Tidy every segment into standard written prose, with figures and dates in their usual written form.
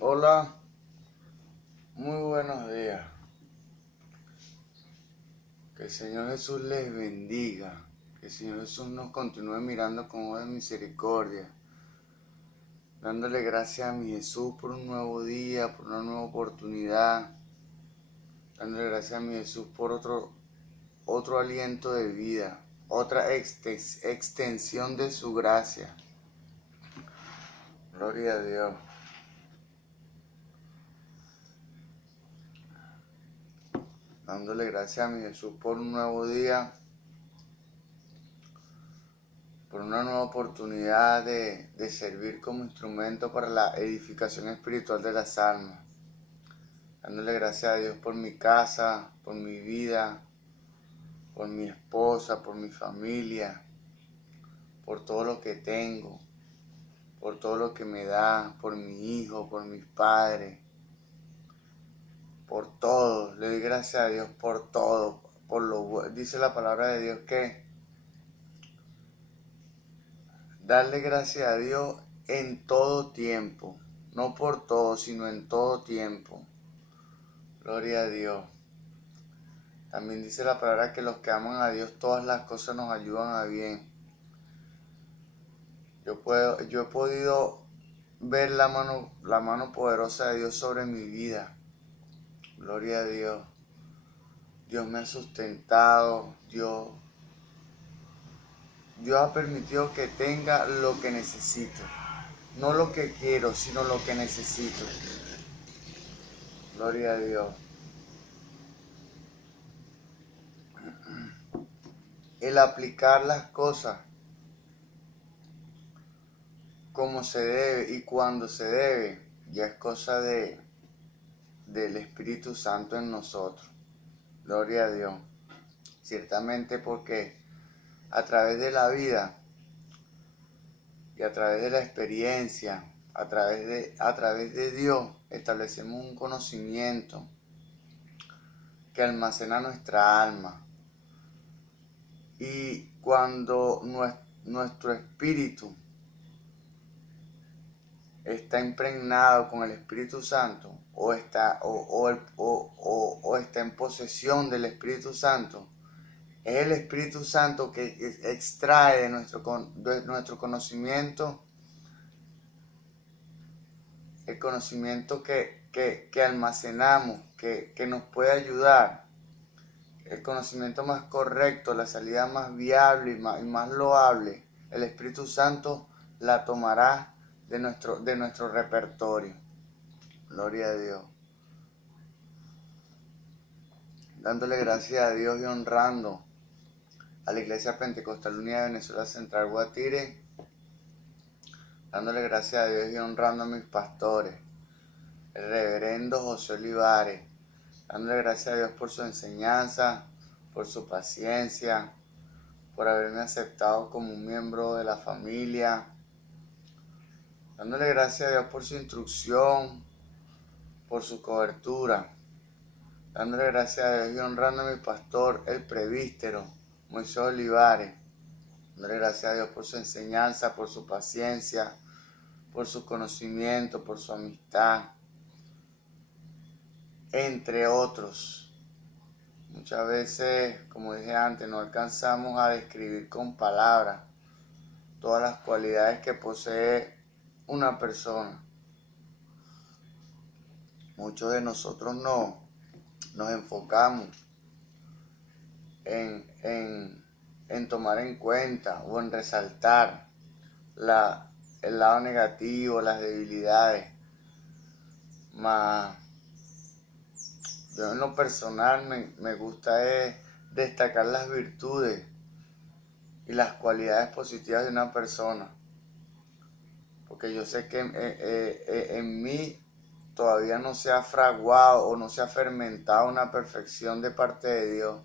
Hola, muy buenos días. Que el Señor Jesús les bendiga. Que el Señor Jesús nos continúe mirando con ojos de misericordia. Dándole gracias a mi Jesús por un nuevo día, por una nueva oportunidad. Dándole gracias a mi Jesús por otro aliento de vida. Otra extensión de su gracia. Gloria a Dios. Dándole gracias a mi Jesús por un nuevo día, por una nueva oportunidad de servir como instrumento para la edificación espiritual de las almas. Dándole gracias a Dios por mi casa, por mi vida, por mi esposa, por mi familia, por todo lo que tengo, por todo lo que me da, por mi hijo, por mis padres, por todo. Le doy gracias a Dios por todo. Dice la palabra de Dios que darle gracias a Dios en todo tiempo, no por todo, sino en todo tiempo. Gloria a Dios. También dice la palabra que los que aman a Dios, todas las cosas nos ayudan a bien. Yo he podido ver la mano poderosa de Dios sobre mi vida. Gloria a Dios. Dios me ha sustentado. Dios ha permitido que tenga lo que necesito. No lo que quiero, sino lo que necesito. Gloria a Dios. El aplicar las cosas como se debe y cuando se debe, ya es cosa del Espíritu Santo en nosotros. Gloria a Dios. Ciertamente porque a través de la vida y a través de la experiencia, a través de Dios, establecemos un conocimiento que almacena nuestra alma. Y cuando nuestro espíritu está impregnado con el Espíritu Santo o está en posesión del Espíritu Santo, es el Espíritu Santo que extrae de nuestro conocimiento, el conocimiento que almacenamos, que nos puede ayudar, el conocimiento más correcto, la salida más viable y más loable. El Espíritu Santo la tomará de nuestro repertorio. Gloria a Dios. Dándole gracias a Dios y honrando a la Iglesia Pentecostal Unida de Venezuela Central Guatire. Dándole gracias a Dios y honrando a mis pastores, el reverendo José Olivares. Dándole gracias a Dios por su enseñanza, por su paciencia, por haberme aceptado como un miembro de la familia. Dándole gracias a Dios por su instrucción, por su cobertura. Dándole gracias a Dios y honrando a mi pastor, el presbítero Moisés Olivares. Dándole gracias a Dios por su enseñanza, por su paciencia, por su conocimiento, por su amistad, entre otros. Muchas veces, como dije antes, no alcanzamos a describir con palabras todas las cualidades que posee una persona. Muchos de nosotros nos enfocamos en tomar en cuenta o en resaltar el lado negativo, las debilidades. Mas yo en lo personal me gusta destacar las virtudes y las cualidades positivas de una persona. Porque yo sé que en mí todavía no se ha fraguado o no se ha fermentado una perfección de parte de Dios.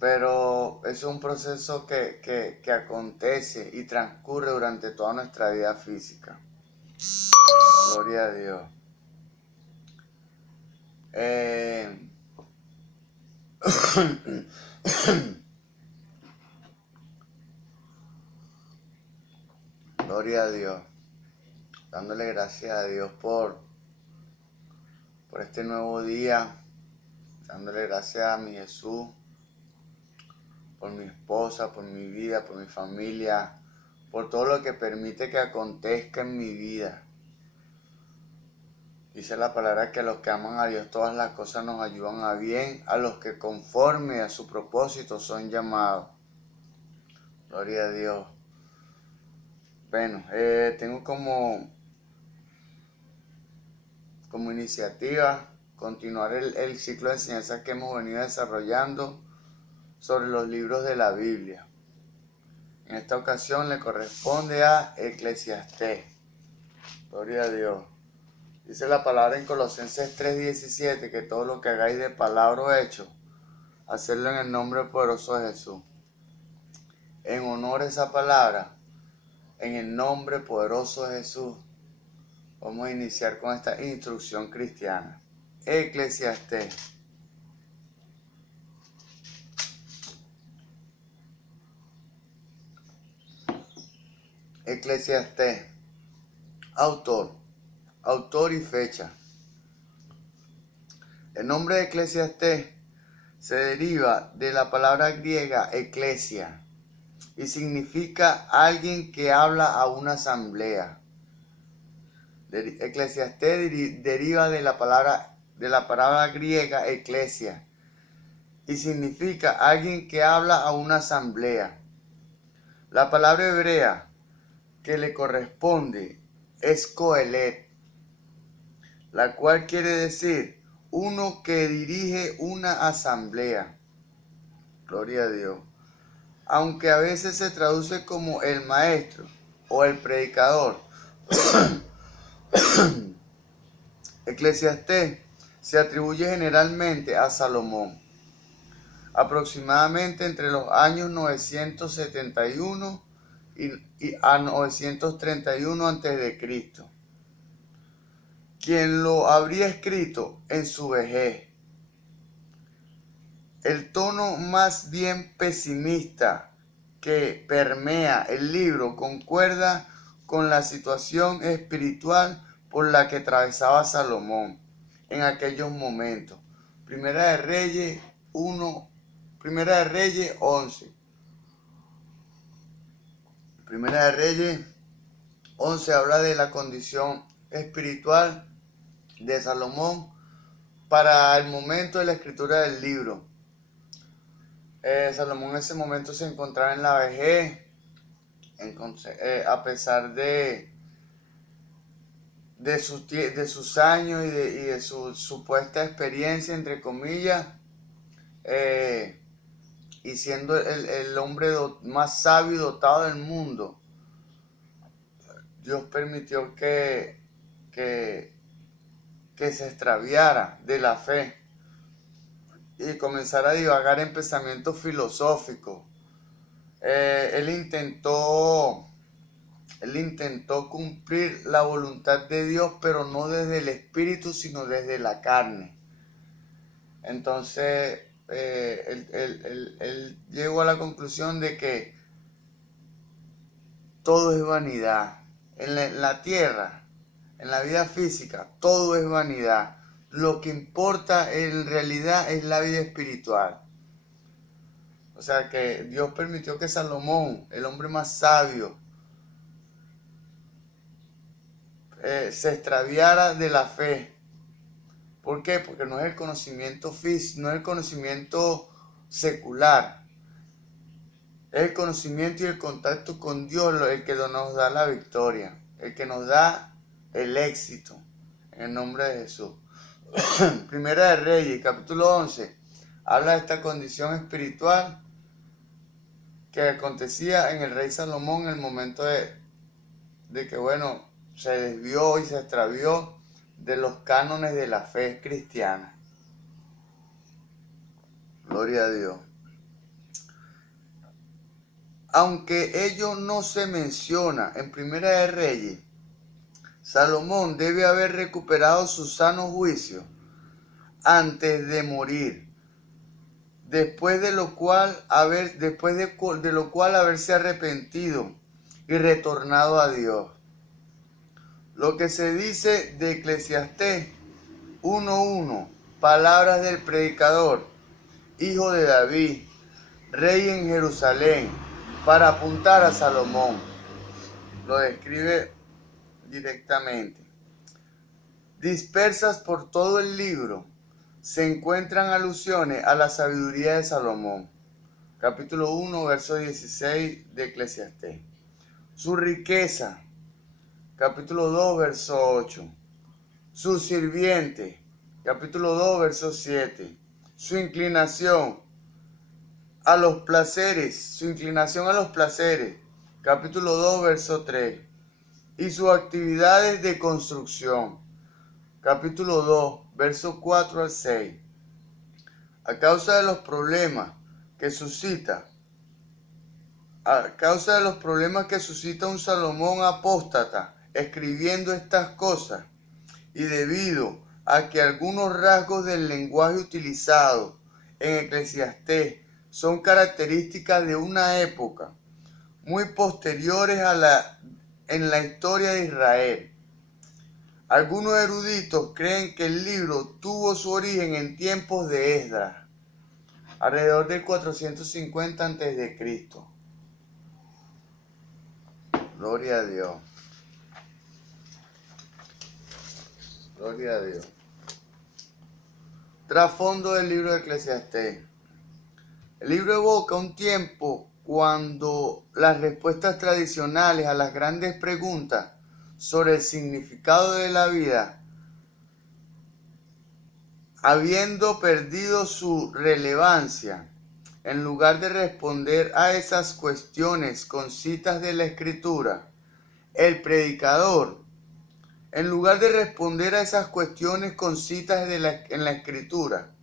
Pero es un proceso que acontece y transcurre durante toda nuestra vida física. Gloria a Dios. Gloria a Dios. dándole gracias a Dios por este nuevo día, dándole gracias a mi Jesús, por mi esposa, por mi vida, por mi familia, por todo lo que permite que acontezca en mi vida. Dice la palabra que a los que aman a Dios todas las cosas nos ayudan a bien, a los que conforme a su propósito son llamados. Gloria a Dios. Bueno, tengo como iniciativa continuar el ciclo de enseñanza que hemos venido desarrollando sobre los libros de la Biblia. En esta ocasión le corresponde a Eclesiastés. Gloria a Dios. Dice la palabra en Colosenses 3:17 que todo lo que hagáis de palabra o hecho, hacerlo en el nombre poderoso de Jesús. En honor a esa palabra, en el nombre poderoso de Jesús, vamos a iniciar con esta instrucción cristiana. Eclesiastés. Eclesiastés. Autor y fecha. El nombre de Eclesiastés se deriva de la palabra griega eclesia y significa alguien que habla a una asamblea. Eclesiastés deriva de la palabra griega eclesia y significa alguien que habla a una asamblea. La palabra hebrea que le corresponde es coelet, la cual quiere decir uno que dirige una asamblea. Gloria a Dios. Aunque a veces se traduce como el maestro o el predicador. Eclesiastés se atribuye generalmente a Salomón, aproximadamente entre los años 971 y a 931 a.C., quien lo habría escrito en su vejez. El tono más bien pesimista que permea el libro concuerda con la situación espiritual por la que atravesaba Salomón en aquellos momentos. Primera de Reyes 11. Primera de Reyes 11 habla de la condición espiritual de Salomón para el momento de la escritura del libro. Salomón en ese momento se encontraba en la vejez, a pesar de sus años y de su supuesta experiencia, entre comillas, y siendo el hombre más sabio y dotado del mundo. Dios permitió que se extraviara de la fe y comenzara a divagar en pensamientos filosóficos. Él intentó cumplir la voluntad de Dios, pero no desde el espíritu, sino desde la carne. Entonces, él llegó a la conclusión de que todo es vanidad. En la tierra, en la vida física, todo es vanidad. Lo que importa en realidad es la vida espiritual. O sea que Dios permitió que Salomón, el hombre más sabio, se extraviara de la fe. ¿Por qué? Porque no es el conocimiento físico, no es el conocimiento secular. Es el conocimiento y el contacto con Dios el que nos da la victoria, el que nos da el éxito, en el nombre de Jesús. Primera de Reyes, capítulo 11, habla de esta condición espiritual que acontecía en el rey Salomón en el momento de que, bueno, se desvió y se extravió de los cánones de la fe cristiana. Gloria a Dios. Aunque ello no se menciona en Primera de Reyes, Salomón debe haber recuperado su sano juicio antes de morir, después de lo cual haberse arrepentido y retornado a Dios. Lo que se dice de Eclesiastés 1:1, palabras del predicador, hijo de David, rey en Jerusalén, para apuntar a Salomón. Lo describe directamente. Dispersas por todo el libro se encuentran alusiones a la sabiduría de Salomón. Capítulo 1, verso 16 de Eclesiastés. Su riqueza. Capítulo 2, verso 8. Su sirviente. Capítulo 2, verso 7. Su inclinación a los placeres. Capítulo 2, verso 3. Y sus actividades de construcción. Capítulo 2, verso 4 al 6. A causa de los problemas que suscita un Salomón apóstata escribiendo estas cosas, y debido a que algunos rasgos del lenguaje utilizado en Eclesiastés son características de una época muy posteriores en la historia de Israel. Algunos eruditos creen que el libro tuvo su origen en tiempos de Esdras, alrededor del 450 a.C. Gloria a Dios. Gloria a Dios. Trasfondo del libro de Eclesiastés. El libro evoca un tiempo cuando las respuestas tradicionales a las grandes preguntas sobre el significado de la vida, habiendo perdido su relevancia, en lugar de responder a esas cuestiones con citas de la Escritura, el predicador, en lugar de responder a esas cuestiones con citas en la Escritura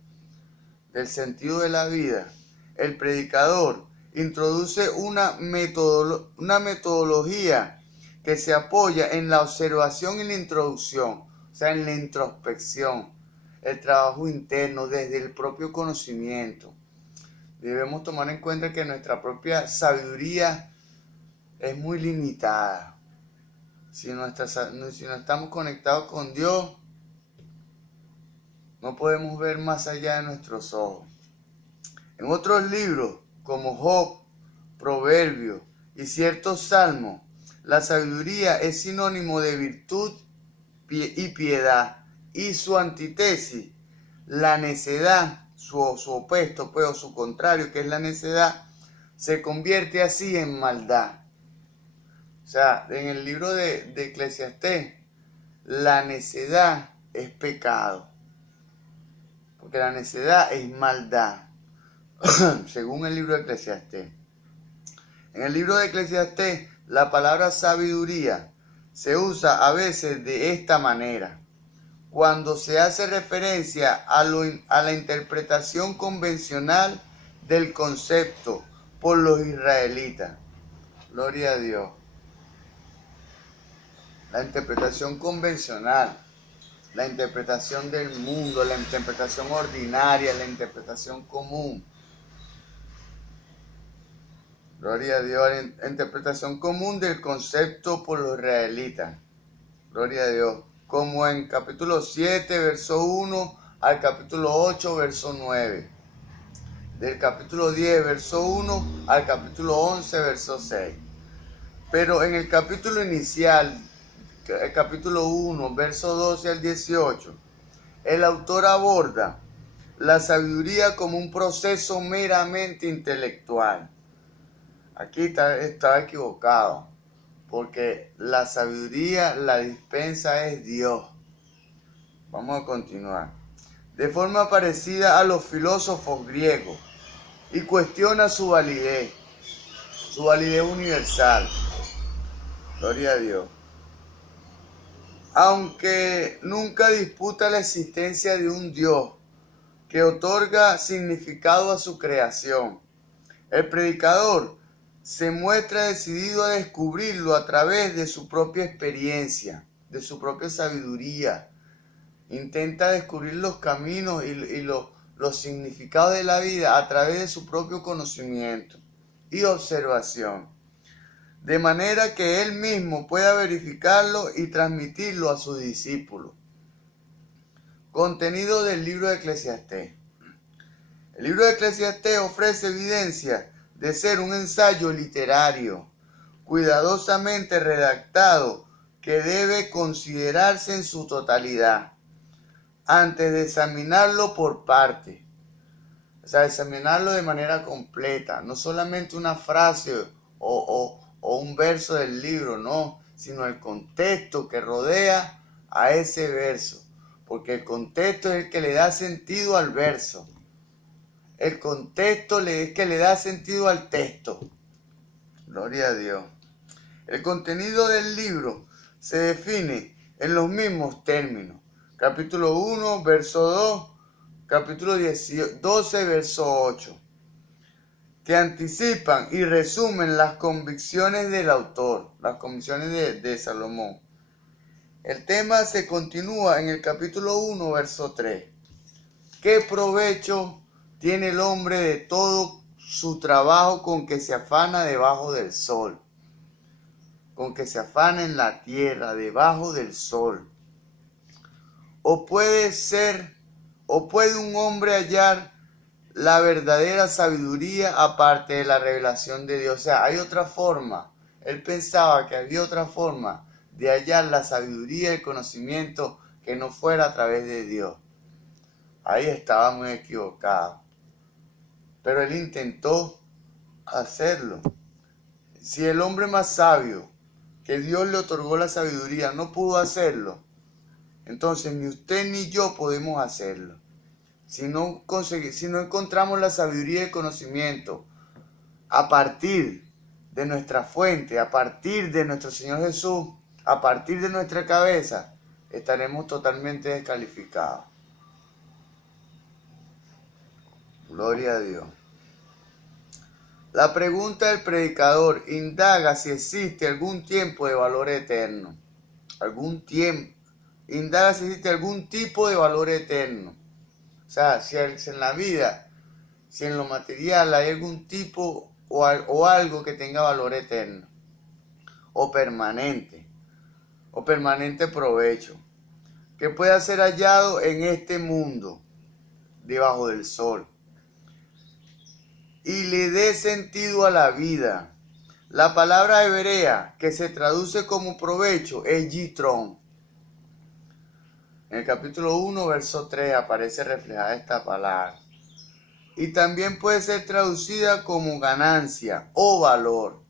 del sentido de la vida, el predicador introduce una metodología que se apoya en la observación y la introducción, o sea, en la introspección, el trabajo interno desde el propio conocimiento. Debemos tomar en cuenta que nuestra propia sabiduría es muy limitada. Si no estamos conectados con Dios, no podemos ver más allá de nuestros ojos. En otros libros, como Job, Proverbios y ciertos salmos, la sabiduría es sinónimo de virtud y piedad, y su antítesis, la necedad, su opuesto, pues, o su contrario, que es la necedad, se convierte así en maldad. O sea, en el libro de Eclesiastés, la necedad es pecado, porque la necedad es maldad, según el libro de Eclesiastés. En el libro de Eclesiastés, la palabra sabiduría se usa a veces de esta manera, cuando se hace referencia a la interpretación convencional del concepto por los israelitas. Gloria a Dios. La interpretación convencional, la interpretación del mundo, la interpretación ordinaria, la interpretación común. Gloria a Dios, la interpretación común del concepto por los israelitas. Gloria a Dios. Como en capítulo 7, verso 1 al capítulo 8, verso 9. Del capítulo 10, verso 1 al capítulo 11, verso 6. Pero en el capítulo inicial, el capítulo 1, verso 12 al 18, el autor aborda la sabiduría como un proceso meramente intelectual. Aquí estaba equivocado, porque la sabiduría, la dispensa es Dios. Vamos a continuar. De forma parecida a los filósofos griegos, y cuestiona su validez universal. Gloria a Dios. Aunque nunca disputa la existencia de un Dios que otorga significado a su creación, el predicador se muestra decidido a descubrirlo a través de su propia experiencia, de su propia sabiduría. Intenta descubrir los caminos y los significados de la vida a través de su propio conocimiento y observación. de manera que él mismo pueda verificarlo y transmitirlo a sus discípulos. Contenido del libro de Eclesiastés. El libro de Eclesiastés ofrece evidencia de ser un ensayo literario, cuidadosamente redactado, que debe considerarse en su totalidad, antes de examinarlo por partes. O sea, examinarlo de manera completa, no solamente una frase o un verso del libro, no, sino el contexto que rodea a ese verso, porque el contexto es el que le da sentido al verso. El contexto es que le da sentido al texto. Gloria a Dios. El contenido del libro se define en los mismos términos. Capítulo 1, verso 2, capítulo 12, verso 8, que anticipan y resumen las convicciones del autor, las convicciones de Salomón. El tema se continúa en el capítulo 1, verso 3. ¿Qué provecho tiene el hombre de todo su trabajo con que se afana debajo del sol? Con que se afana en la tierra, debajo del sol. O puede un hombre hallar la verdadera sabiduría aparte de la revelación de Dios. O sea, hay otra forma. Él pensaba que había otra forma de hallar la sabiduría y el conocimiento que no fuera a través de Dios. Ahí estaba muy equivocado. Pero él intentó hacerlo. Si el hombre más sabio, que Dios le otorgó la sabiduría, no pudo hacerlo, entonces ni usted ni yo podemos hacerlo. Si no encontramos la sabiduría y el conocimiento a partir de nuestra fuente, a partir de nuestro Señor Jesús, a partir de nuestra cabeza, estaremos totalmente descalificados. Gloria a Dios. La pregunta del predicador indaga si existe algún tiempo de valor eterno. Indaga si existe algún tipo de valor eterno. O sea, si en la vida, si en lo material hay algún tipo o algo que tenga valor eterno. O permanente provecho. Que pueda ser hallado en este mundo, debajo del sol. Y le dé sentido a la vida. La palabra hebrea que se traduce como provecho es yitrón. En el capítulo 1, verso 3 aparece reflejada esta palabra. Y también puede ser traducida como ganancia o valor.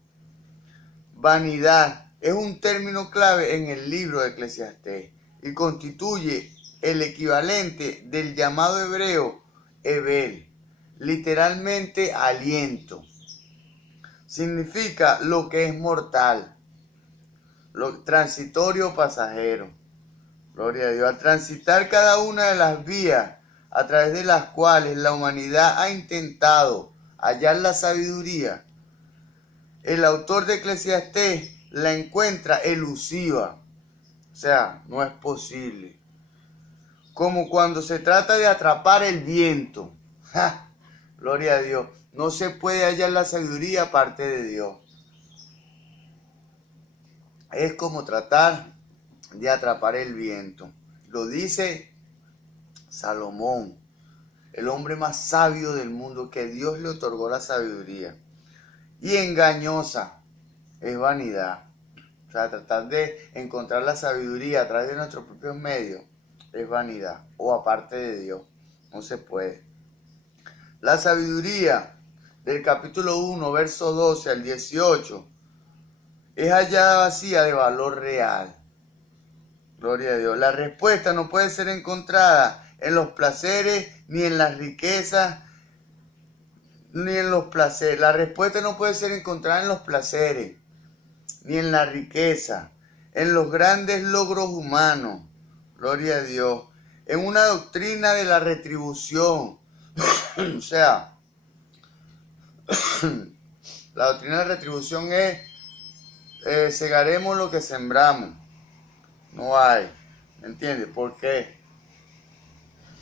Vanidad es un término clave en el libro de Eclesiastés y constituye el equivalente del llamado hebreo Hebel. Literalmente aliento. Significa lo que es mortal, lo transitorio, pasajero. Gloria a Dios. Al transitar cada una de las vías a través de las cuales la humanidad ha intentado hallar la sabiduría, el autor de Eclesiastés la encuentra elusiva. O sea, no es posible. Como cuando se trata de atrapar el viento. ¡Ja! Gloria a Dios. No se puede hallar la sabiduría aparte de Dios. Es como tratar de atrapar el viento. Lo dice Salomón, el hombre más sabio del mundo, que Dios le otorgó la sabiduría. Y engañosa es vanidad. O sea, tratar de encontrar la sabiduría a través de nuestros propios medios es vanidad. O aparte de Dios. No se puede. La sabiduría del capítulo 1, verso 12 al 18, es hallada vacía de valor real. Gloria a Dios. La respuesta no puede ser encontrada en los placeres, ni en las riquezas, ni en los placeres. La respuesta no puede ser encontrada en los placeres, ni en la riqueza, en los grandes logros humanos. Gloria a Dios. En una doctrina de la retribución. O sea, la doctrina de la retribución es segaremos lo que sembramos. No hay. ¿Entiendes? ¿Por qué?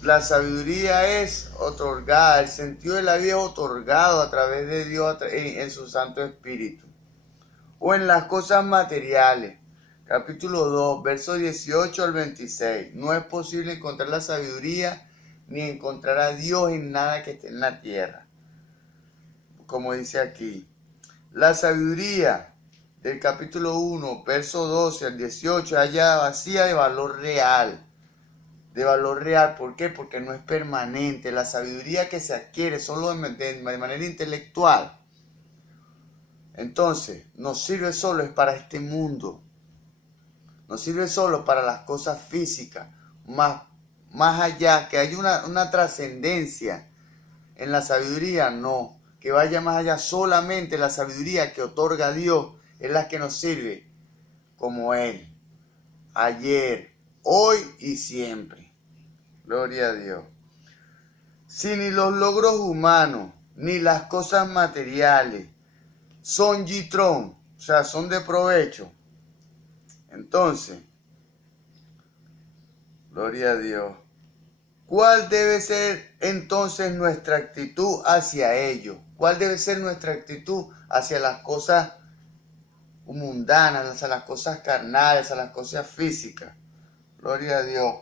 La sabiduría es otorgada, el sentido de la vida es otorgado a través de Dios en su Santo Espíritu. o en las cosas materiales. Capítulo 2, versos 18 al 26. No es posible encontrar la sabiduría ni encontrar a Dios en nada que esté en la tierra. Como dice aquí, la sabiduría del capítulo 1, verso 12 al 18, halla vacía de valor real. De valor real, ¿por qué? Porque no es permanente. La sabiduría que se adquiere solo de manera intelectual, entonces nos sirve solo es para este mundo. Nos sirve solo para las cosas físicas. Más allá, que hay una trascendencia en la sabiduría, no. Que vaya más allá, solamente la sabiduría que otorga Dios es la que nos sirve como Él. Ayer, hoy y siempre. Gloria a Dios. Si ni los logros humanos, ni las cosas materiales son yitrón, o sea, son de provecho, entonces, gloria a Dios, ¿cuál debe ser entonces nuestra actitud hacia ello? ¿Cuál debe ser nuestra actitud hacia las cosas mundanas, hacia las cosas carnales, hacia las cosas físicas? Gloria a Dios.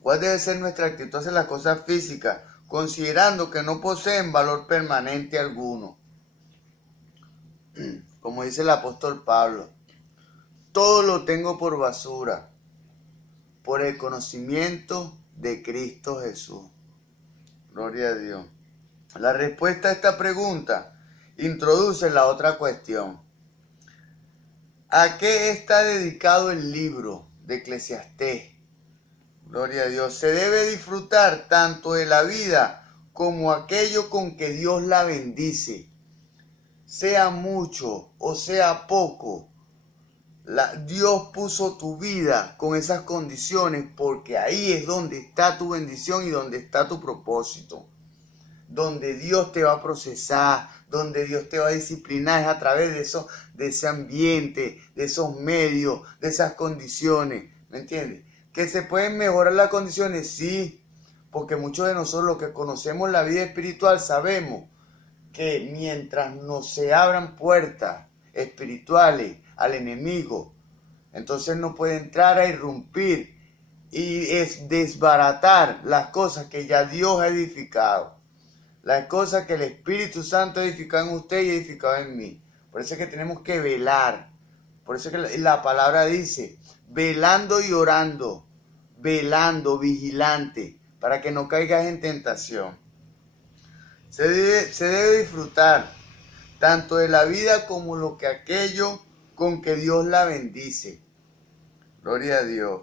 ¿Cuál debe ser nuestra actitud hacia las cosas físicas, considerando que no poseen valor permanente alguno? Como dice el apóstol Pablo, todo lo tengo por basura, por el conocimiento de Cristo Jesús. Gloria a Dios. La respuesta a esta pregunta introduce la otra cuestión. ¿A qué está dedicado el libro de Eclesiastés? Gloria a Dios. Se debe disfrutar tanto de la vida como aquello con que Dios la bendice. Sea mucho o sea poco, Dios puso tu vida con esas condiciones porque ahí es donde está tu bendición y donde está tu propósito. Donde Dios te va a procesar, donde Dios te va a disciplinar es a través de ese ambiente, de esos medios, de esas condiciones. ¿Me entiendes? ¿Que se pueden mejorar las condiciones? Sí, porque muchos de nosotros los que conocemos la vida espiritual sabemos que mientras no se abran puertas espirituales al enemigo, entonces no puede entrar a irrumpir y es desbaratar las cosas que ya Dios ha edificado, las cosas que el Espíritu Santo ha edificado en usted y edificado en mí. Por eso es que tenemos que velar. Por eso es que la palabra dice, velando y orando, velando, vigilante, para que no caigas en tentación. Se debe disfrutar tanto de la vida como lo que aquello con que Dios la bendice. Gloria a Dios.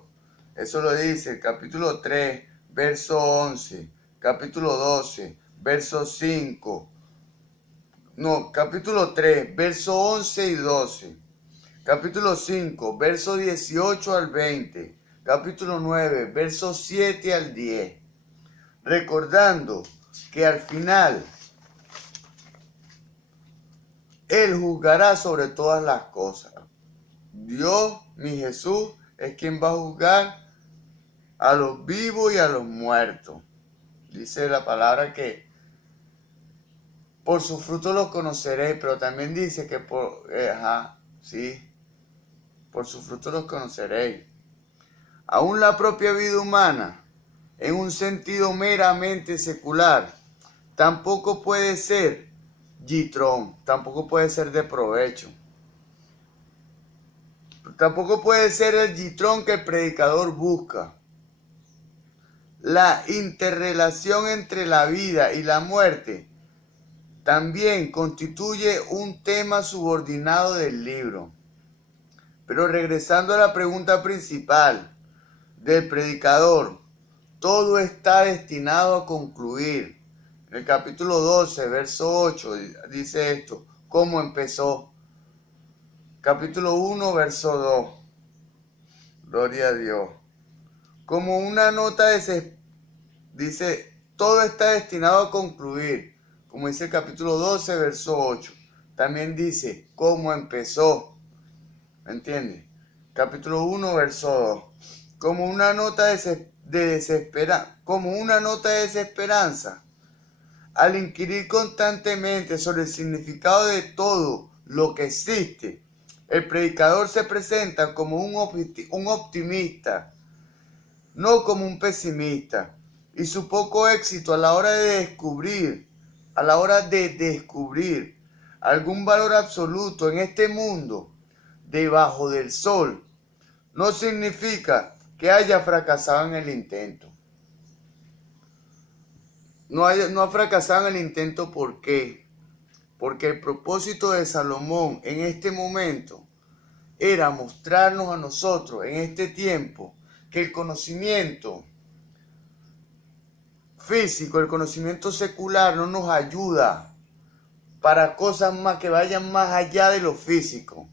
Eso lo dice el capítulo 3, verso 11, capítulo 12, verso 5. No, capítulo 3, verso 11 y 12. Capítulo 5, verso 18 al 20. Capítulo 9, verso 7 al 10. Recordando que al final Él juzgará sobre todas las cosas. Dios, mi Jesús, es quien va a juzgar a los vivos y a los muertos. Dice la palabra que por sus frutos los conoceréis, pero también dice que por sus frutos los conoceréis. Aún la propia vida humana, en un sentido meramente secular, tampoco puede ser yitrón, tampoco puede ser de provecho. Tampoco puede ser el yitrón que el predicador busca. La interrelación entre la vida y la muerte también constituye un tema subordinado del libro. Pero regresando a la pregunta principal del predicador, todo está destinado a concluir. En el capítulo 12, verso 8, dice esto, ¿cómo empezó? Capítulo 1, verso 2. Gloria a Dios. Como una nota dice, todo está destinado a concluir. Como dice el capítulo 12, verso 8. También dice, ¿cómo empezó? ¿Me entiendes? Capítulo 1, verso 2. Como una nota de desesperanza Al inquirir constantemente sobre el significado de todo lo que existe, el predicador se presenta como un optimista, no como un pesimista, y su poco éxito a la hora de descubrir algún valor absoluto en este mundo debajo del sol, no significa que haya fracasado en el intento. No ha fracasado en el intento, ¿por qué? Porque el propósito de Salomón en este momento era mostrarnos a nosotros en este tiempo que el conocimiento físico, el conocimiento secular no nos ayuda para cosas más que vayan más allá de lo físico.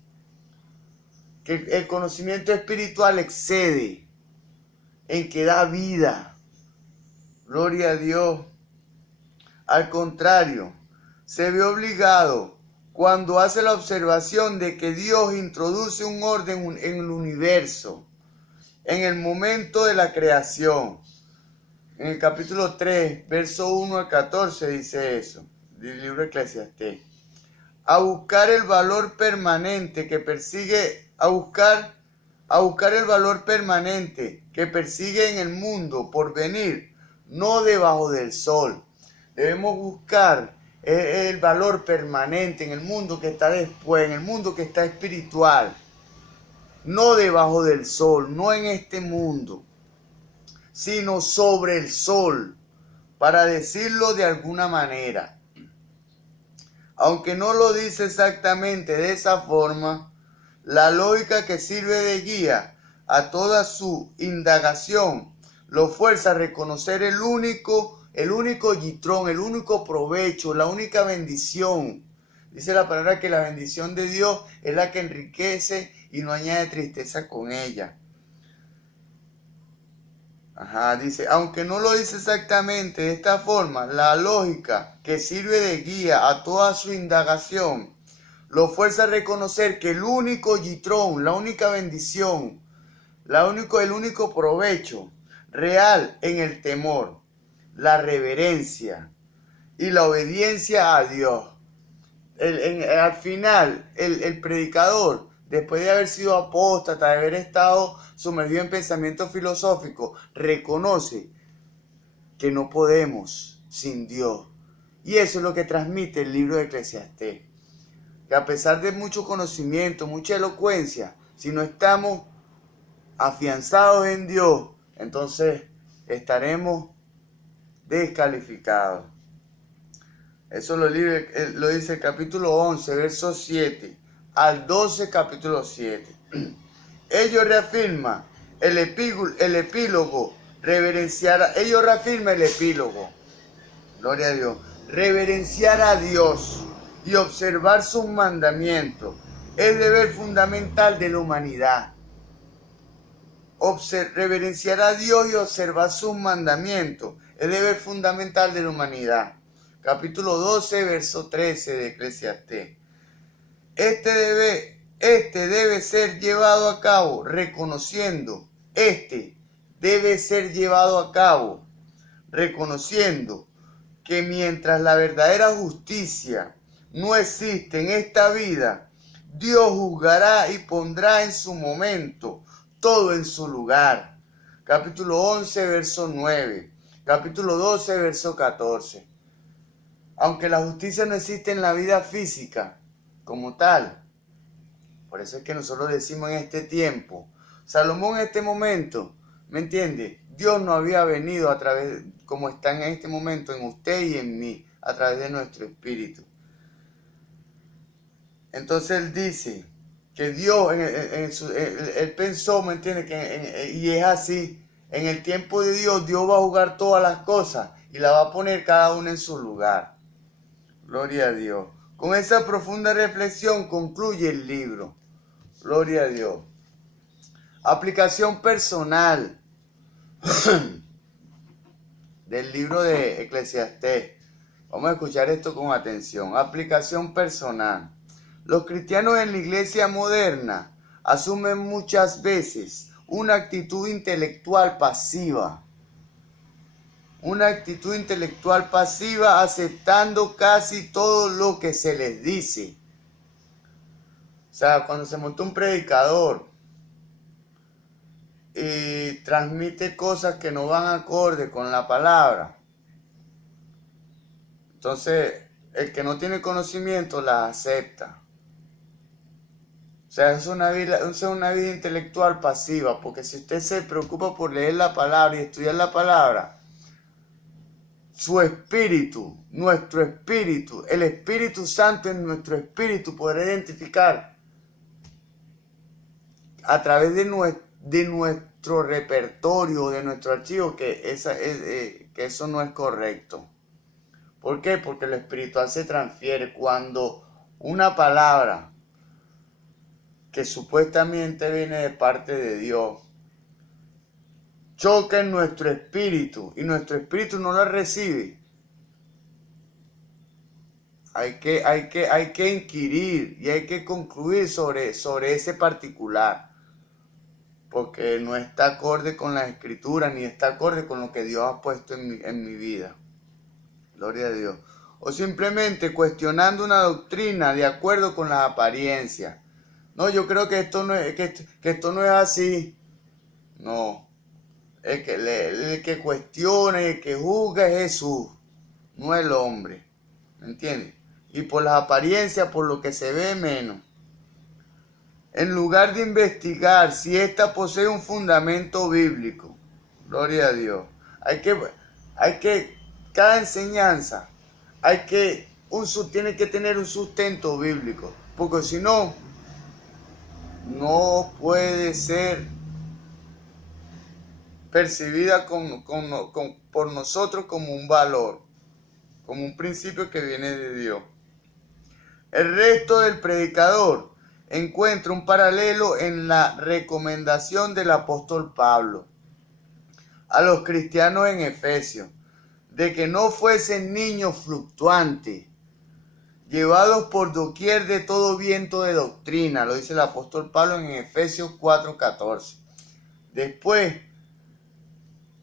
Que el conocimiento espiritual excede en que da vida. Gloria a Dios. Al contrario, se ve obligado cuando hace la observación de que Dios introduce un orden en el universo, en el momento de la creación. En el capítulo 3, verso 1 al 14 dice eso, del libro de Eclesiastés. A buscar el valor permanente que persigue, a buscar el valor permanente que persigue en el mundo por venir, no debajo del sol. Debemos buscar el valor permanente en el mundo que está después, en el mundo que está espiritual. No debajo del sol, no en este mundo, sino sobre el sol, para decirlo de alguna manera. Aunque no lo dice exactamente de esa forma, la lógica que sirve de guía a toda su indagación lo fuerza a reconocer el único yitrón, el único provecho, la única bendición. Dice la palabra que la bendición de Dios es la que enriquece y no añade tristeza con ella. Dice, aunque no lo dice exactamente de esta forma, la lógica que sirve de guía a toda su indagación lo fuerza a reconocer que el único yitrón, la única bendición, el único provecho real en el temor, la reverencia y la obediencia a Dios. Al final, el predicador, después de haber sido apóstata, de haber estado sumergido en pensamiento filosófico, reconoce que no podemos sin Dios. Y eso es lo que transmite el libro de Eclesiastés. Que a pesar de mucho conocimiento, mucha elocuencia, si no estamos afianzados en Dios, entonces estaremos descalificados. Eso lo dice el capítulo 11, verso 7 al 12, capítulo 7. Ello reafirma el epílogo, ello reafirma el epílogo. Gloria a Dios. Reverenciar a Dios y observar sus mandamientos es deber fundamental de la humanidad. Reverenciar a Dios y observar sus mandamientos es deber fundamental de la humanidad. Capítulo 12, verso 13 de Eclesiastés. Este debe ser llevado a cabo reconociendo que mientras la verdadera justicia no existe en esta vida, Dios juzgará y pondrá en su momento todo en su lugar. Capítulo 11, verso 9. Capítulo 12, verso 14. Aunque la justicia no existe en la vida física como tal, por eso es que nosotros decimos en este tiempo, Salomón en este momento, ¿me entiende? Dios no había venido a través, como está en este momento en usted y en mí, a través de nuestro espíritu. Entonces él dice que Dios, él pensó, ¿me entiende? Y es así, en el tiempo de Dios, Dios va a jugar todas las cosas y la va a poner cada una en su lugar. Gloria a Dios. Con esa profunda reflexión concluye el libro. Gloria a Dios. Aplicación personal del libro de Eclesiastés. Vamos a escuchar esto con atención. Aplicación personal. Los cristianos en la iglesia moderna asumen muchas veces una actitud intelectual pasiva. una actitud intelectual pasiva, aceptando casi todo lo que se les dice. O sea, cuando se monta un predicador y transmite cosas que no van acorde con la palabra, entonces el que no tiene conocimiento las acepta. O sea, es una vida intelectual pasiva, porque si usted se preocupa por leer la palabra y estudiar la palabra, su espíritu, nuestro espíritu, el Espíritu Santo en nuestro espíritu podrá identificar a través de nuestro repertorio, de nuestro archivo, que eso no es correcto. ¿Por qué? Porque lo espiritual se transfiere cuando una palabra que supuestamente viene de parte de Dios choca en nuestro espíritu y nuestro espíritu no la recibe. Hay que inquirir y hay que concluir sobre ese particular, porque no está acorde con la escritura ni está acorde con lo que Dios ha puesto en mi vida. Gloria a Dios. O simplemente cuestionando una doctrina de acuerdo con las apariencias. No, yo creo que esto no es, que esto no es así. No. El que cuestiona, el que juzga es Jesús, no el hombre. ¿Me entiendes? Y por las apariencias, por lo que se ve, menos. En lugar de investigar si ésta posee un fundamento bíblico. Gloria a Dios. Cada enseñanza, tiene que tener un sustento bíblico. Porque si no, no puede ser percibida por nosotros como un valor, como un principio que viene de Dios. El resto del predicador encuentra un paralelo en la recomendación del apóstol Pablo a los cristianos en Efesios, de que no fuesen niños fluctuantes, llevados por doquier de todo viento de doctrina, lo dice el apóstol Pablo en Efesios 4:14. Después,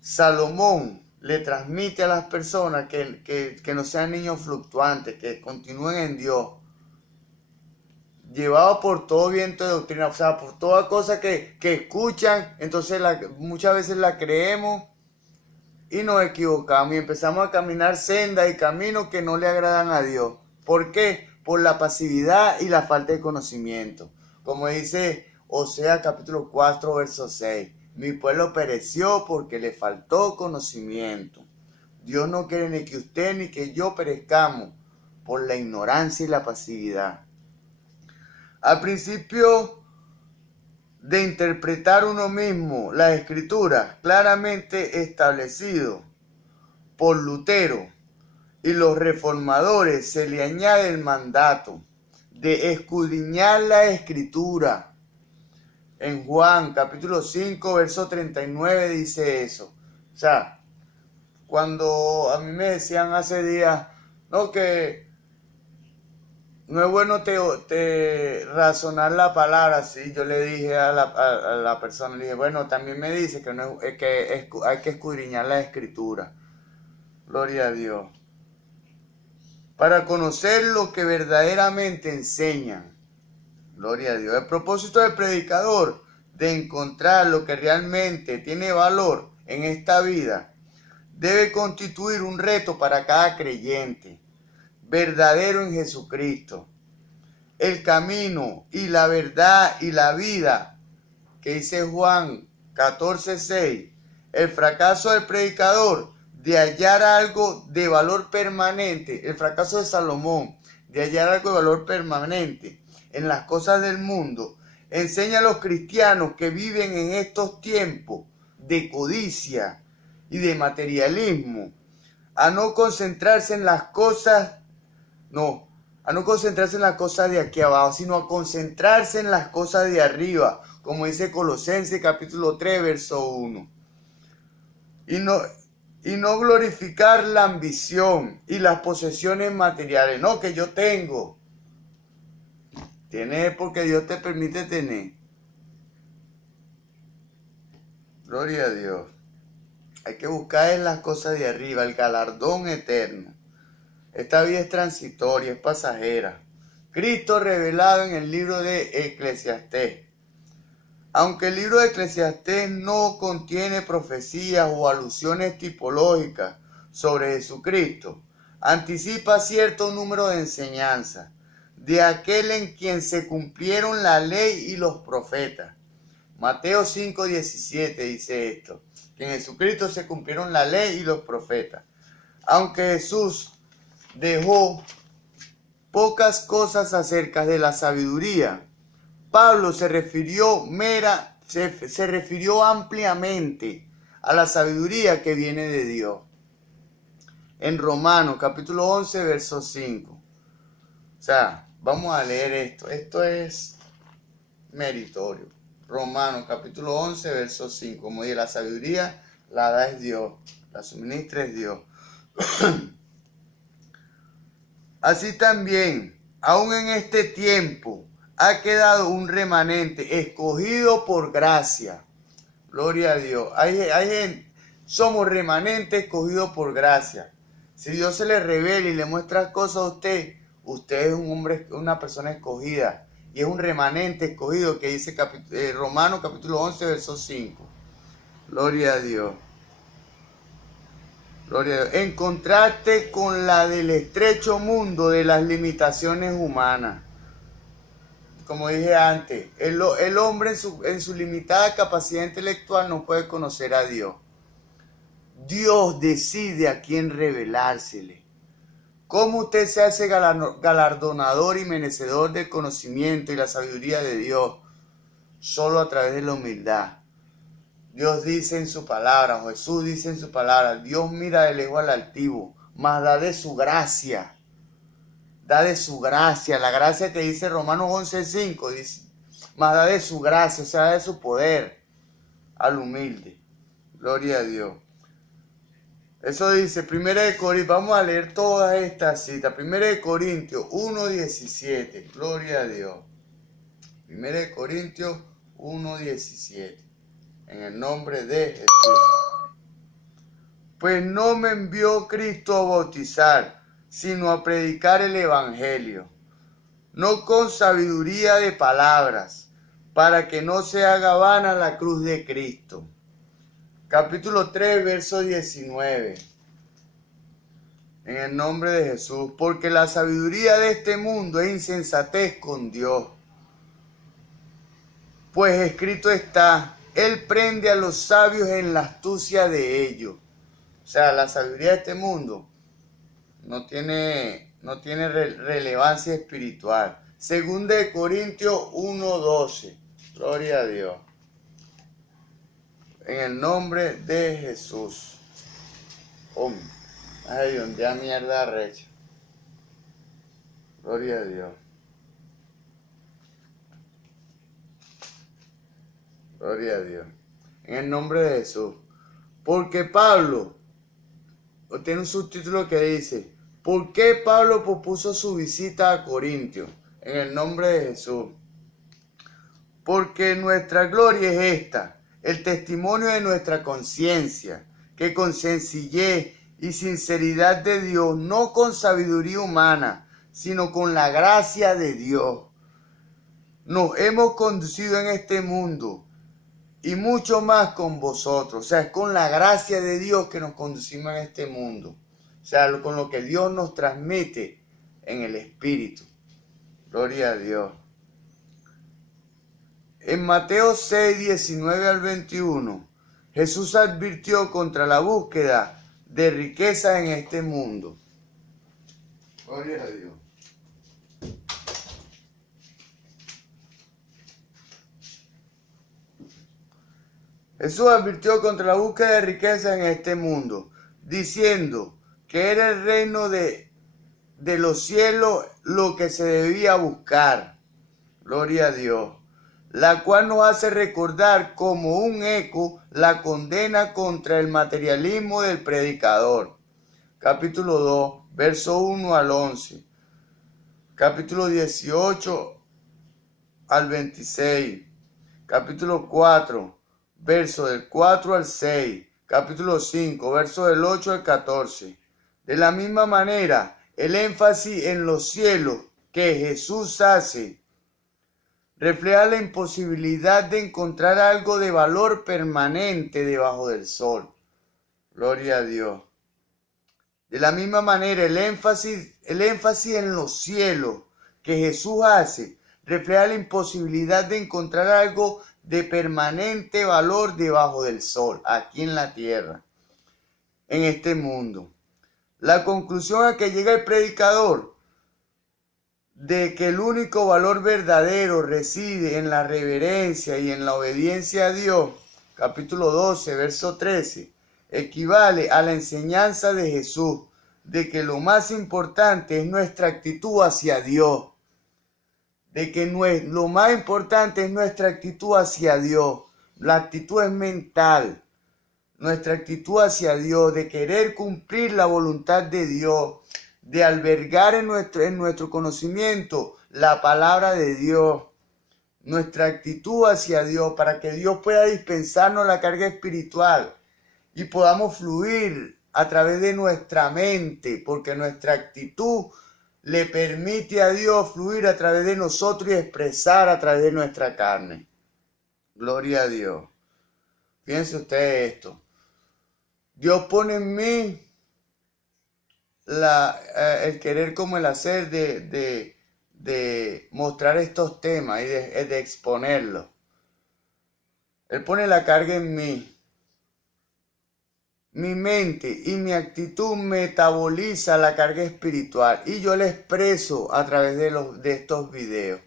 Salomón le transmite a las personas que no sean niños fluctuantes, que continúen en Dios, llevados por todo viento de doctrina, o sea, por toda cosa que escuchan, entonces muchas veces la creemos y nos equivocamos y empezamos a caminar sendas y caminos que no le agradan a Dios. ¿Por qué? Por la pasividad y la falta de conocimiento. Como dice Oseas capítulo 4, verso 6. Mi pueblo pereció porque le faltó conocimiento. Dios no quiere ni que usted ni que yo perezcamos por la ignorancia y la pasividad. Al principio de interpretar uno mismo la escritura, claramente establecido por Lutero y los reformadores, se le añade el mandato de escudriñar la escritura. En Juan capítulo 5, verso 39 dice eso. O sea, cuando a mí me decían hace días, no, que no es bueno te razonar la palabra, sí, yo le dije a la persona, le dije, bueno, también me dice que, hay que escudriñar la escritura. Gloria a Dios. Para conocer lo que verdaderamente enseñan. Gloria a Dios. El propósito del predicador de encontrar lo que realmente tiene valor en esta vida debe constituir un reto para cada creyente verdadero en Jesucristo. El camino y la verdad y la vida, que dice Juan 14:6, el fracaso del predicador de hallar algo de valor permanente, el fracaso de Salomón de hallar algo de valor permanente en las cosas del mundo, enseña a los cristianos que viven en estos tiempos de codicia y de materialismo a no concentrarse en las cosas, a no concentrarse en las cosas de aquí abajo, sino a concentrarse en las cosas de arriba, como dice Colosenses capítulo 3, verso 1. Y no glorificar la ambición y las posesiones materiales. No, que yo tengo. Tienes porque Dios te permite tener. Gloria a Dios. Hay que buscar en las cosas de arriba, el galardón eterno. Esta vida es transitoria, es pasajera. Cristo revelado en el libro de Eclesiastés. Aunque el libro de Eclesiastés no contiene profecías o alusiones tipológicas sobre Jesucristo, anticipa cierto número de enseñanzas de aquel en quien se cumplieron la ley y los profetas. Mateo 5:17 dice esto, que en Jesucristo se cumplieron la ley y los profetas. Aunque Jesús dejó pocas cosas acerca de la sabiduría, Pablo se refirió ampliamente a la sabiduría que viene de Dios. En Romanos capítulo 11, verso 5. O sea, vamos a leer esto. Esto es meritorio. Romanos capítulo 11, verso 5. Como dice, la sabiduría la da es Dios, la suministra es Dios. Así también, aún en este tiempo, ha quedado un remanente escogido por gracia. Gloria a Dios. Somos remanentes escogidos por gracia. Si Dios se le revela y le muestra cosas a usted es un hombre, una persona escogida. Y es un remanente escogido que dice Romanos capítulo 11, verso 5. Gloria a Dios. Gloria a Dios. En contraste con la del estrecho mundo de las limitaciones humanas. Como dije antes, el hombre en su limitada capacidad intelectual no puede conocer a Dios. Dios decide a quién revelársele. ¿Cómo usted se hace galardonador y merecedor del conocimiento y la sabiduría de Dios? Solo a través de la humildad. Dios dice en su palabra, Jesús dice en su palabra, Dios mira de lejos al altivo, mas da de su gracia. Da de su gracia, la gracia que dice Romanos 11:5, dice, mas da de su gracia, o sea, da de su poder al humilde. Gloria a Dios. Eso dice 1 Corintios, vamos a leer todas estas citas. 1 Corintios 1:17, gloria a Dios. 1 Corintios 1:17, en el nombre de Jesús. Pues no me envió Cristo a bautizar, sino a predicar el Evangelio, no con sabiduría de palabras, para que no se haga vana la cruz de Cristo. Capítulo 3, verso 19. En el nombre de Jesús, porque la sabiduría de este mundo es insensatez con Dios. Pues escrito está, Él prende a los sabios en la astucia de ellos. O sea, la sabiduría de este mundo no tiene relevancia espiritual. Segunda de Corintios 1:12. Gloria a Dios. En el nombre de Jesús. Hombre, ay Dios, de mierda recha. Gloria a Dios. Gloria a Dios. En el nombre de Jesús. Porque Pablo tiene un subtítulo que dice, ¿por qué Pablo pospuso su visita a Corintio? En el nombre de Jesús. Porque nuestra gloria es esta, el testimonio de nuestra conciencia, que con sencillez y sinceridad de Dios, no con sabiduría humana, sino con la gracia de Dios, nos hemos conducido en este mundo y mucho más con vosotros. O sea, es con la gracia de Dios que nos conducimos en este mundo. O sea, con lo que Dios nos transmite en el Espíritu. Gloria a Dios. En Mateo 6, 19 al 21, Jesús advirtió contra la búsqueda de riqueza en este mundo. Gloria a Dios. Jesús advirtió contra la búsqueda de riqueza en este mundo, diciendo que era el reino de los cielos lo que se debía buscar. Gloria a Dios. La cual nos hace recordar como un eco la condena contra el materialismo del predicador. Capítulo 2, verso 1 al 11. Capítulo 18 al 26. Capítulo 4, verso del 4 al 6. capítulo 5, versos del 8 al 14. De la misma manera, el énfasis en los cielos que Jesús hace refleja la imposibilidad de encontrar algo de valor permanente debajo del sol. Gloria a Dios. De la misma manera, el énfasis en los cielos que Jesús hace refleja la imposibilidad de encontrar algo de permanente valor debajo del sol, aquí en la tierra, en este mundo. La conclusión a que llega el predicador de que el único valor verdadero reside en la reverencia y en la obediencia a Dios, capítulo 12, verso 13, equivale a la enseñanza de Jesús de que lo más importante es nuestra actitud hacia Dios, de que lo más importante es nuestra actitud hacia Dios. La actitud es mental, nuestra actitud hacia Dios, de querer cumplir la voluntad de Dios, de albergar en nuestro conocimiento la palabra de Dios, nuestra actitud hacia Dios, para que Dios pueda dispensarnos la carga espiritual y podamos fluir a través de nuestra mente, porque nuestra actitud le permite a Dios fluir a través de nosotros y expresar a través de nuestra carne. Gloria a Dios. Fíjense ustedes esto. Dios pone en mí el querer como el hacer de mostrar estos temas y de exponerlos. Él pone la carga en mí. Mi mente y mi actitud metaboliza la carga espiritual y yo la expreso a través de estos videos.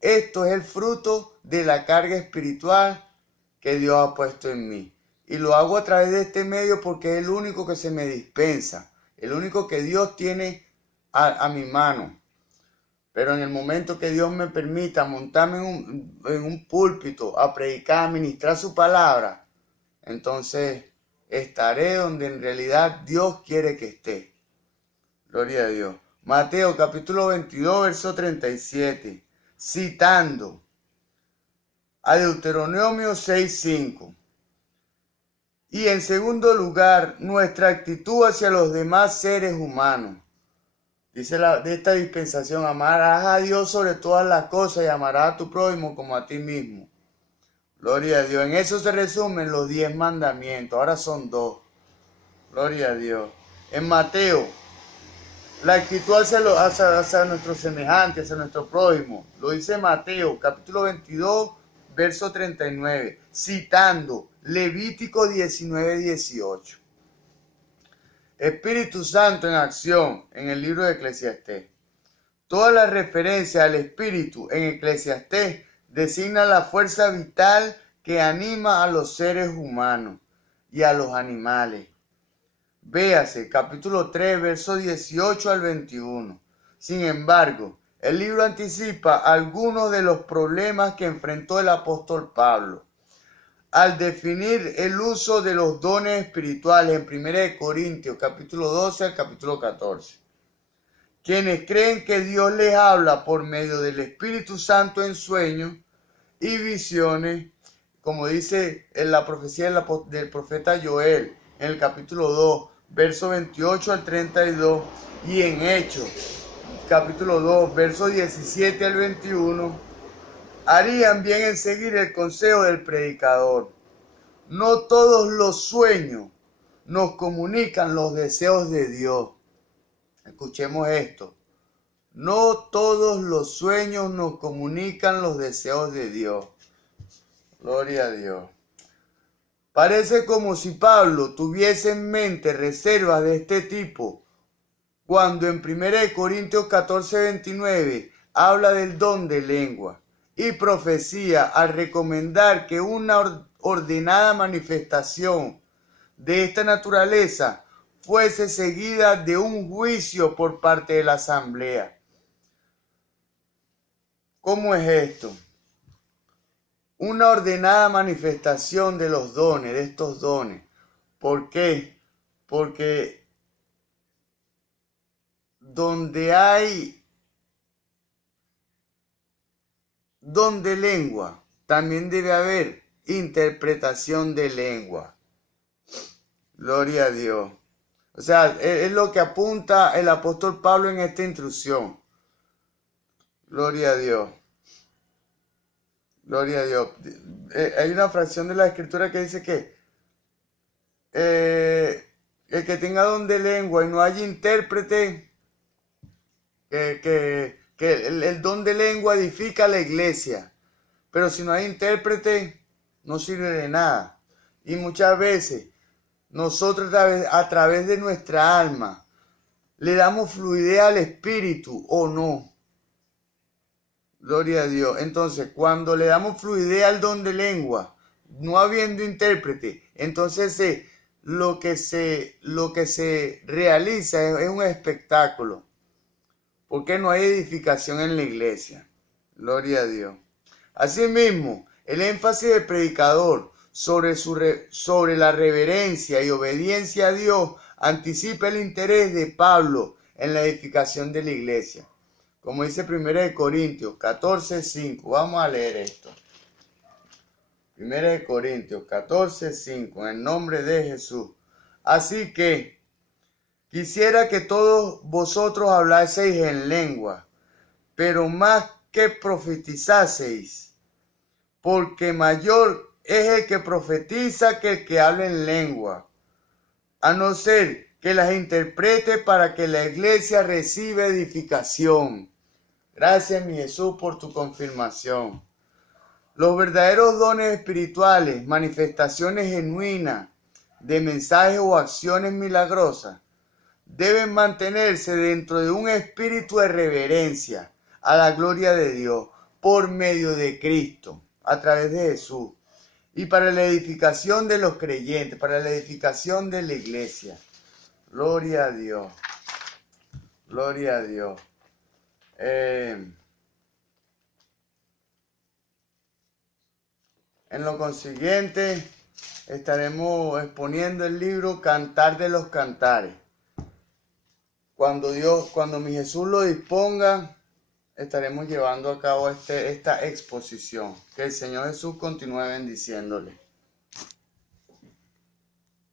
Esto es el fruto de la carga espiritual que Dios ha puesto en mí. Y lo hago a través de este medio porque es el único que se me dispensa, el único que Dios tiene a mi mano. Pero en el momento que Dios me permita montarme en un púlpito a predicar, a ministrar su palabra, entonces estaré donde en realidad Dios quiere que esté. Gloria a Dios. Mateo capítulo 22, verso 37, citando a Deuteronomio 6:5. Y en segundo lugar, nuestra actitud hacia los demás seres humanos. Dice de esta dispensación, amarás a Dios sobre todas las cosas y amarás a tu prójimo como a ti mismo. Gloria a Dios. En eso se resumen los 10 mandamientos. Ahora son 2. Gloria a Dios. En Mateo, la actitud hacia nuestros semejantes, hacia nuestro prójimo. Lo dice Mateo, capítulo 22, verso 39, citando Levítico 19:18. Espíritu Santo en acción en el libro de Eclesiastés. Toda la referencia al Espíritu en Eclesiastés designa la fuerza vital que anima a los seres humanos y a los animales. Véase, capítulo 3, versos 18 al 21. Sin embargo, el libro anticipa algunos de los problemas que enfrentó el apóstol Pablo al definir el uso de los dones espirituales en 1 Corintios, capítulo 12 al capítulo 14. Quienes creen que Dios les habla por medio del Espíritu Santo en sueños y visiones, como dice en la profecía del profeta Joel, en el capítulo 2, verso 28 al 32, y en Hechos, capítulo 2, verso 17 al 21, harían bien en seguir el consejo del predicador. No todos los sueños nos comunican los deseos de Dios. Escuchemos esto. No todos los sueños nos comunican los deseos de Dios. Gloria a Dios. Parece como si Pablo tuviese en mente reservas de este tipo cuando en 1 Corintios 14:29 habla del don de lengua y profecía al recomendar que una ordenada manifestación de esta naturaleza fuese seguida de un juicio por parte de la asamblea. ¿Cómo es esto? Una ordenada manifestación de los dones, de estos dones. ¿Por qué? Porque donde hay don de lengua, también debe haber interpretación de lengua. Gloria a Dios. O sea, es lo que apunta el apóstol Pablo en esta instrucción. Gloria a Dios. Gloria a Dios. Hay una fracción de la escritura que dice que el que tenga don de lengua y no haya intérprete, que el don de lengua edifica la iglesia. Pero si no hay intérprete, no sirve de nada. Y muchas veces nosotros a través de nuestra alma le damos fluidez al espíritu o no. Gloria a Dios. Entonces, cuando le damos fluidez al don de lengua, no habiendo intérprete, entonces lo que se realiza es un espectáculo. Porque no hay edificación en la iglesia. Gloria a Dios. Asimismo, el énfasis del predicador sobre la reverencia y obediencia a Dios anticipa el interés de Pablo en la edificación de la iglesia. Como dice 1 Corintios 14:5. Vamos a leer esto. 1 Corintios 14:5. En el nombre de Jesús. Así que quisiera que todos vosotros hablaseis en lengua, pero más que profetizaseis, porque mayor es el que profetiza que el que habla en lengua, a no ser que las interprete para que la iglesia reciba edificación. Gracias, mi Jesús, por tu confirmación. Los verdaderos dones espirituales, manifestaciones genuinas de mensajes o acciones milagrosas, deben mantenerse dentro de un espíritu de reverencia a la gloria de Dios por medio de Cristo, a través de Jesús, y para la edificación de los creyentes, para la edificación de la iglesia. Gloria a Dios. Gloria a Dios. En lo consiguiente, estaremos exponiendo el libro Cantar de los Cantares. Cuando mi Jesús lo disponga, estaremos llevando a cabo esta exposición. Que el Señor Jesús continúe bendiciéndole.